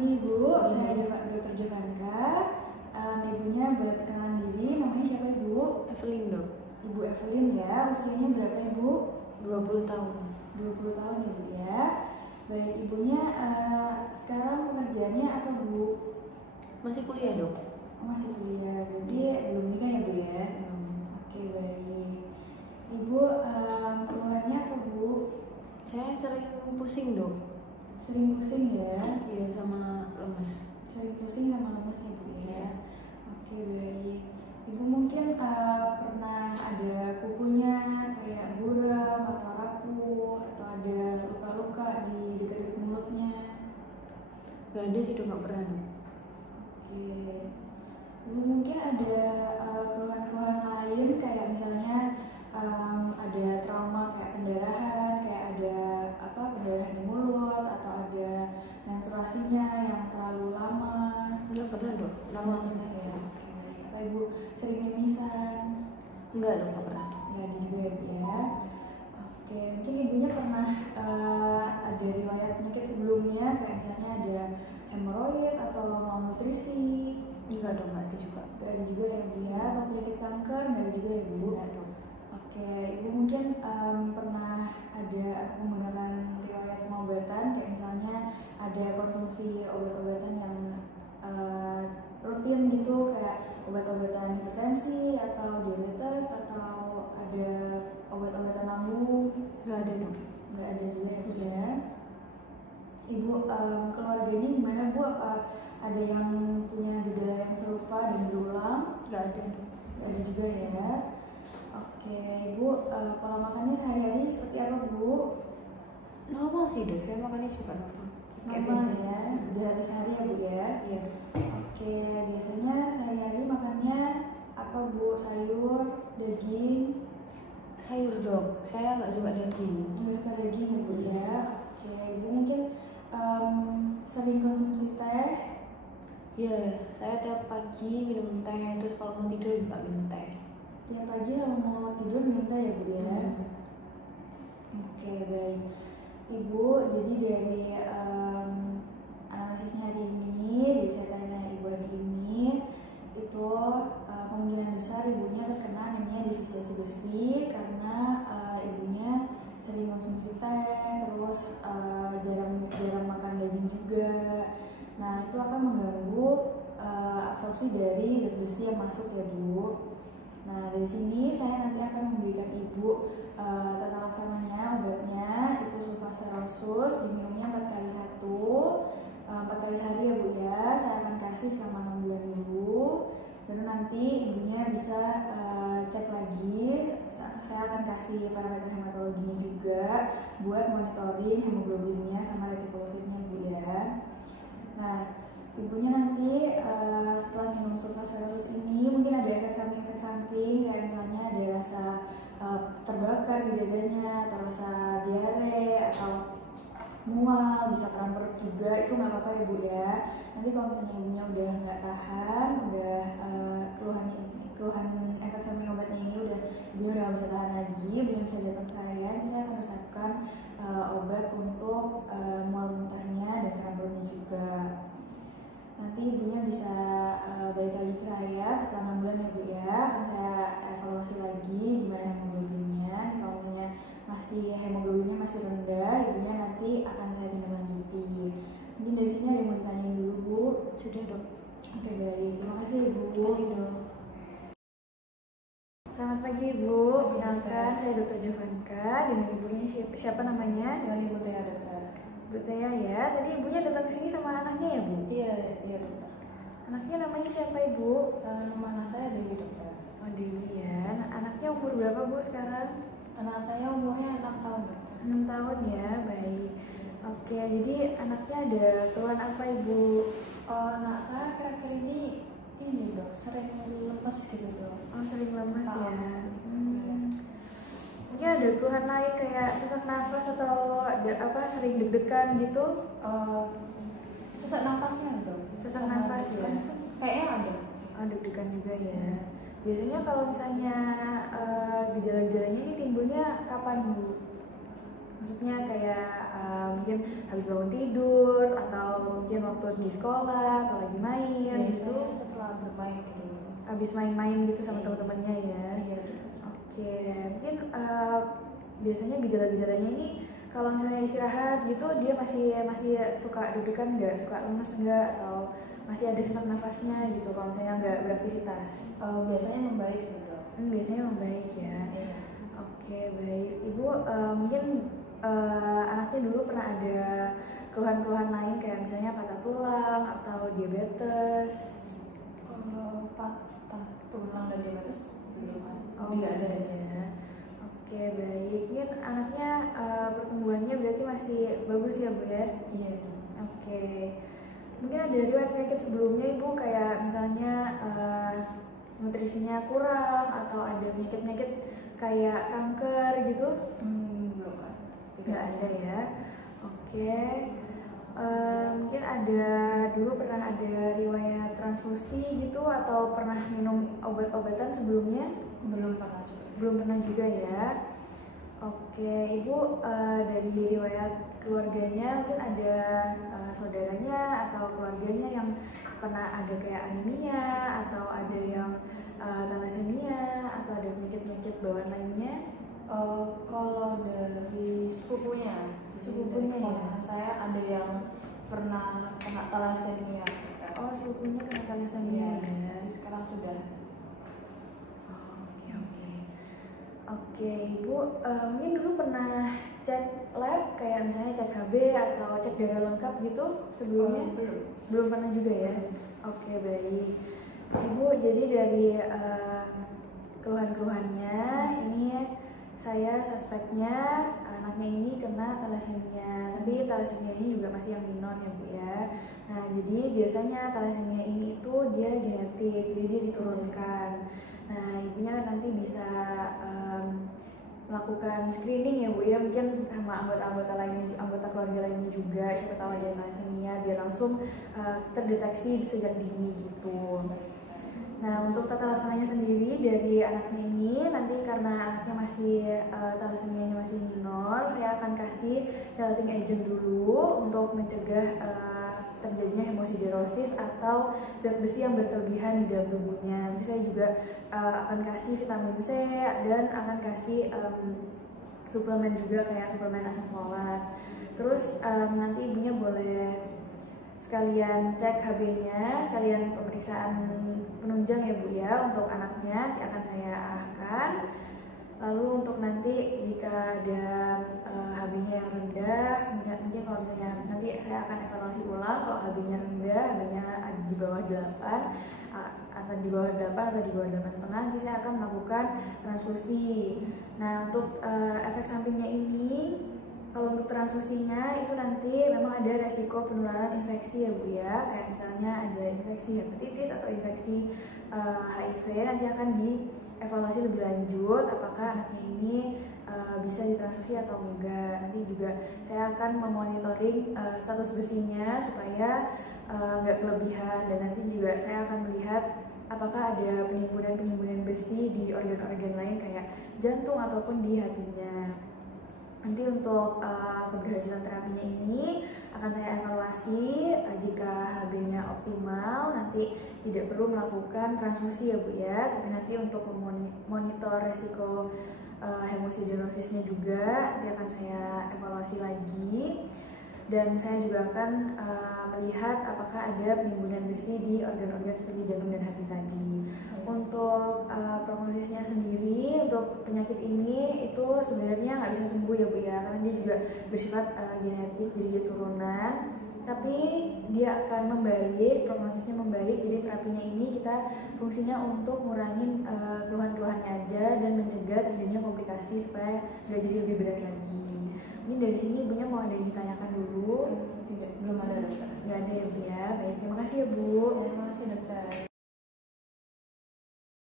pagi Ibu, saya Dr. Jovanka. Ibunya boleh perkenalan diri, namanya siapa Ibu? Evelyn dok. Ibu Evelyn ya, usianya berapa Ibu? 20 tahun. 20 tahun ya Bu ya. Baik, ibunya sekarang pekerjaannya apa Bu? Masih kuliah dok? Masih kuliah, berarti belum nikah ya Bu ya? Oke baik. Ibu keluhannya apa Bu? Saya sering pusing dok. Sering pusing ya? Iya, sama lemes. Sering pusing sama lemes ya Bu ya? Oke baik. Ibu mungkin pernah ada kukunya kayak buram atau rapuh atau ada luka-luka di dekat mulutnya? Gak ada sih dok, gak pernah dok. Oke. Ibu mungkin ada keluhan-keluhan lain kayak misalnya ada trauma kayak pendarahan, kayak ada pendarahan di mulut atau ada menstruasinya yang terlalu lama? Gak pernah dok, normal Langsung semua. ya. Apa Ibu sering mimisan? Enggak dok, gak pernah. Nggak ada juga ya Bu ya. Oke, mungkin ibunya pernah ada riwayat penyakit sebelumnya kayak misalnya ada hemoroid atau malnutrisi? Enggak dok, gak ada juga. Nggak ada juga ya Bu ya. Atau penyakit kanker? Nggak ada juga ya Bu? Enggak dok. Oke, ibu mungkin pernah ada menggunakan riwayat pengobatan kayak misalnya ada konsumsi obat-obatan yang rutin gitu kayak obat-obatan hipertensi atau diabetes atau ada obat-obatan lambung? Gak ada dok. Nggak ada juga ya Bu ya. Ibu keluarganya gimana Bu? Apa ada yang punya gejala yang serupa dan berulang? Gak ada dok. Nggak ada juga ya. Oke, Ibu pola makannya sehari-hari seperti apa Bu? Normal sih dok, saya makannya juga normal. Kayak Normal biasa. ya, dari sehari ya Bu ya. Iya. Oke, biasanya sehari-hari makannya apa Bu? Sayur, daging? Sayur dok, saya gak suka daging. Nggak suka daging ya Bu ya. Oke, Ibu mungkin sering konsumsi teh? Iya, saya tiap pagi minum teh, terus kalau mau tidur juga minum teh. Tiap pagi kalau mau tidur minum teh ya Bu ya. Oke, baik. Ibu, jadi dari analisisnya hari ini, dari saya tanya Ibu hari ini, itu kemungkinan besar ibunya terkena anemia defisiensi besi karena ibunya sering konsumsi teh, terus jarang makan daging juga. Nah, itu akan mengganggu absorpsi dari zat besi yang masuk ya Bu. Nah, dari sini saya nanti akan memberikan Ibu tata laksananya obatnya, itu sulfasalsus, diminumnya 4 kali 4 kali sehari ya Bu ya. Saya akan kasih selama 6 bulan dulu, baru nanti ibunya bisa cek lagi. Saya akan kasih parameter hematologinya juga buat monitoring hemoglobinnya sama retikulositnya Bu ya. Nah, ibunya nanti setelah minum sulfasalsus ini mungkin ada efek samping kayak misalnya ada rasa terbakar di dadanya, atau rasa diare atau mual, bisa kram perut juga, itu nggak apa-apa ya Bu ya. Nanti kalau misalnya ibunya udah nggak tahan, udah keluhan efek samping obatnya ini ibunya udah nggak bisa tahan lagi, ibunya bisa datang ke saya. Nanti saya akan resepkan obat untuk mual muntahnya dan kram perutnya juga. Nanti ibunya bisa balik lagi ke saya setelah 6 bulan ya Bu ya. Akan saya evaluasi lagi gimana hemoglobinnya. Kalau misalnya hemoglobinnya masih rendah, ibunya nanti akan saya tindak lanjuti. Mungkin dari sini ada yang mau ditanyain dulu Bu? Sudah dok. Oke baik, terima kasih Ibu. Terima kasih dok. Selamat pagi Ibu, kenalkan saya Dr. Jovanka. Dengan ibunya siapa namanya? Dengan Ibu Tia dokter. Bu Tia ya. Tadi ibunya datang ke sini sama anaknya ya Bu? Iya dokter. Anaknya namanya siapa Ibu? Nama anak saya Dewi dokter. Oh Dewi ya. Nah, anaknya umur berapa Bu sekarang? Anak saya umurnya 6 tahun dokter. 6 tahun ya, baik. Oke, jadi anaknya ada keluhan apa Ibu? Anak saya akhir-akhir ini dok, sering lemes gitu dok. Oh sering lemes ya. Lemes. Mungkin ada keluhan lain kayak sesak nafas atau sering deg-degan gitu? Sesak nafasnya dok. Sesak nafas ya. Kayaknya ada. Oh deg-degan juga ya. Biasanya kalau misalnya gejala-gejalanya ini timbulnya kapan Bu? Maksudnya kayak mungkin habis bangun tidur atau mungkin waktu di sekolah atau lagi main gitu. Biasanya setelah bermain gitu. Habis main-main gitu sama teman-temannya ya. Iya. Oke, mungkin biasanya gejala-gejalanya ini kalau misalnya istirahat gitu dia masih suka deg-degan nggak, suka lemes nggak, atau masih ada sesak nafasnya gitu kalau misalnya nggak beraktivitas? Biasanya membaik sih bro. Biasanya membaik ya. Iya. Oke, baik. Ibu mungkin anaknya dulu pernah ada keluhan-keluhan lain kayak misalnya patah tulang atau diabetes? Kalau patah tulang dan diabetes belum ada. Oh, tidak ada ya. Oke, baik. Mungkin anaknya pertumbuhannya berarti masih bagus ya Bu ya? Iya. Oke. Mungkin ada riwayat penyakit sebelumnya Ibu kayak misalnya nutrisinya kurang atau ada penyakit-penyakit kayak kanker gitu? Belum ada. Nggak ada ya. Oke. Mungkin ada dulu pernah ada riwayat transfusi gitu atau pernah minum obat-obatan sebelumnya? Belum pernah juga. Belum pernah juga ya. Oke, Ibu dari riwayat keluarganya mungkin ada saudaranya atau keluarganya yang pernah ada kayak anemia atau ada yang thalassemia atau ada penyakit-penyakit bawaan lainnya? Kalau dari sepupunya Sepupunya dari ya? keponakan saya ada yang pernah kena thalassemia. Oh, sepupunya kena thalassemia ya. Sekarang sudah. Oke, Ibu mungkin dulu pernah cek lab kayak misalnya cek HB atau cek darah lengkap gitu sebelumnya? Belum pernah juga ya? Oke, baik. Ibu, jadi dari keluhan-keluhannya ini saya suspeknya anaknya ini kena thalassemia, tapi thalassemia ini juga masih yang minor ya Bu ya. Nah, jadi biasanya thalassemia ini itu dia genetik, jadi dia diturunkan. Nah, ibunya nanti bisa melakukan screening ya Bu ya, mungkin sama anggota keluarga lainnya juga, siapa tahu ada thalassemia biar langsung terdeteksi sejak dini gitu. Nah, untuk tata laksananya sendiri dari anaknya ini nanti karena anaknya masih thalassemia-nya masih minor, saya akan kasih chelating agent dulu untuk mencegah terjadinya hemosiderosis atau zat besi yang berkelebihan di dalam tubuhnya. Nanti saya juga akan kasih vitamin C dan akan kasih suplemen juga kayak suplemen asam folat. Terus nanti ibunya boleh sekalian cek HB-nya, sekalian pemeriksaan penunjang ya Bu ya untuk anaknya akan saya arahkan. Lalu untuk nanti jika ada HB-nya yang rendah, mungkin kalau misalnya nanti saya akan evaluasi ulang kalau HB-nya rendah, HB-nya ada di bawah 8 atau di bawah 8 atau di bawah 8,5, nanti saya akan melakukan transfusi. Nah, untuk efek sampingnya ini, kalau untuk transfusinya itu nanti memang ada resiko penularan infeksi ya Bu ya, kayak misalnya ada infeksi hepatitis atau infeksi HIV, nanti akan dievaluasi lebih lanjut apakah anaknya ini bisa ditransfusi atau enggak. Nanti juga saya akan memonitoring status besinya supaya enggak kelebihan, dan nanti juga saya akan melihat apakah ada penimbunan besi di organ-organ lain kayak jantung ataupun di hatinya. Nanti untuk keberhasilan terapinya ini akan saya evaluasi jika HB-nya optimal, nanti tidak perlu melakukan transfusi ya Bu ya, tapi nanti untuk memonitor resiko hemosiderosisnya juga nanti akan saya evaluasi lagi, dan saya juga akan melihat apakah ada penimbunan besi di organ-organ seperti jantung dan hati tadi. Untuk prognosisnya sendiri untuk penyakit ini itu sebenarnya nggak bisa sembuh ya Bu ya, karena dia juga bersifat genetik, jadi dia turunan, tapi dia akan membaik, prognosisnya membaik. Jadi terapinya ini kita fungsinya untuk ngurangin keluhan-keluhannya aja dan mencegah terjadinya komplikasi supaya nggak jadi lebih berat lagi. Mungkin dari sini ibunya mau ada yang ditanyakan dulu? Tidak, belum ada dokter. Nggak ada ya Bu ya. Baik, terima kasih ya Bu. Terima kasih dokter.